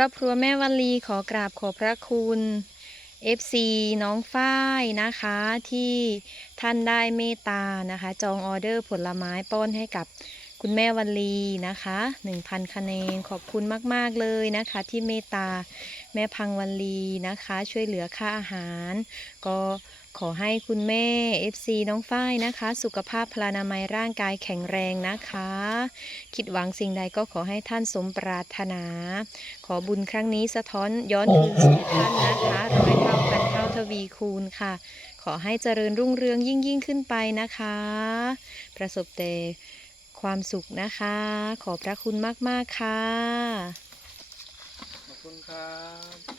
ครอบครัวแม่วันลีขอกราบขอบพระคุณ FC น้องฝ้ายนะคะที่ท่านได้เมตตานะคะ จองออเดอร์ผลไม้ป้อนให้กับคุณแม่วันลีนะคะ 1,000 คะแนนขอบคุณมาก ๆ เลยนะคะ ที่เมตตา แม่พังวันลีนะคะ ช่วยเหลือค่าอาหาร ก็ขอให้คุณแม่ FC น้องฝ้ายนะคะ สุขภาพพลานามัยร่างกายแข็งแรงนะคะ คิดหวังสิ่งใดก็ขอให้ท่านสมปรารถนา ขอบุญครั้งนี้สะท้อนย้อนคืนสู่ท่านนะคะร้อยเท่าพันเท่าทวีคูณค่ะ ขอให้เจริญรุ่งเรืองยิ่งยิ่งขึ้นไปนะคะ ประสบแต่ความสุขนะคะ ขอพระคุณมาก ๆ ค่ะ ครับ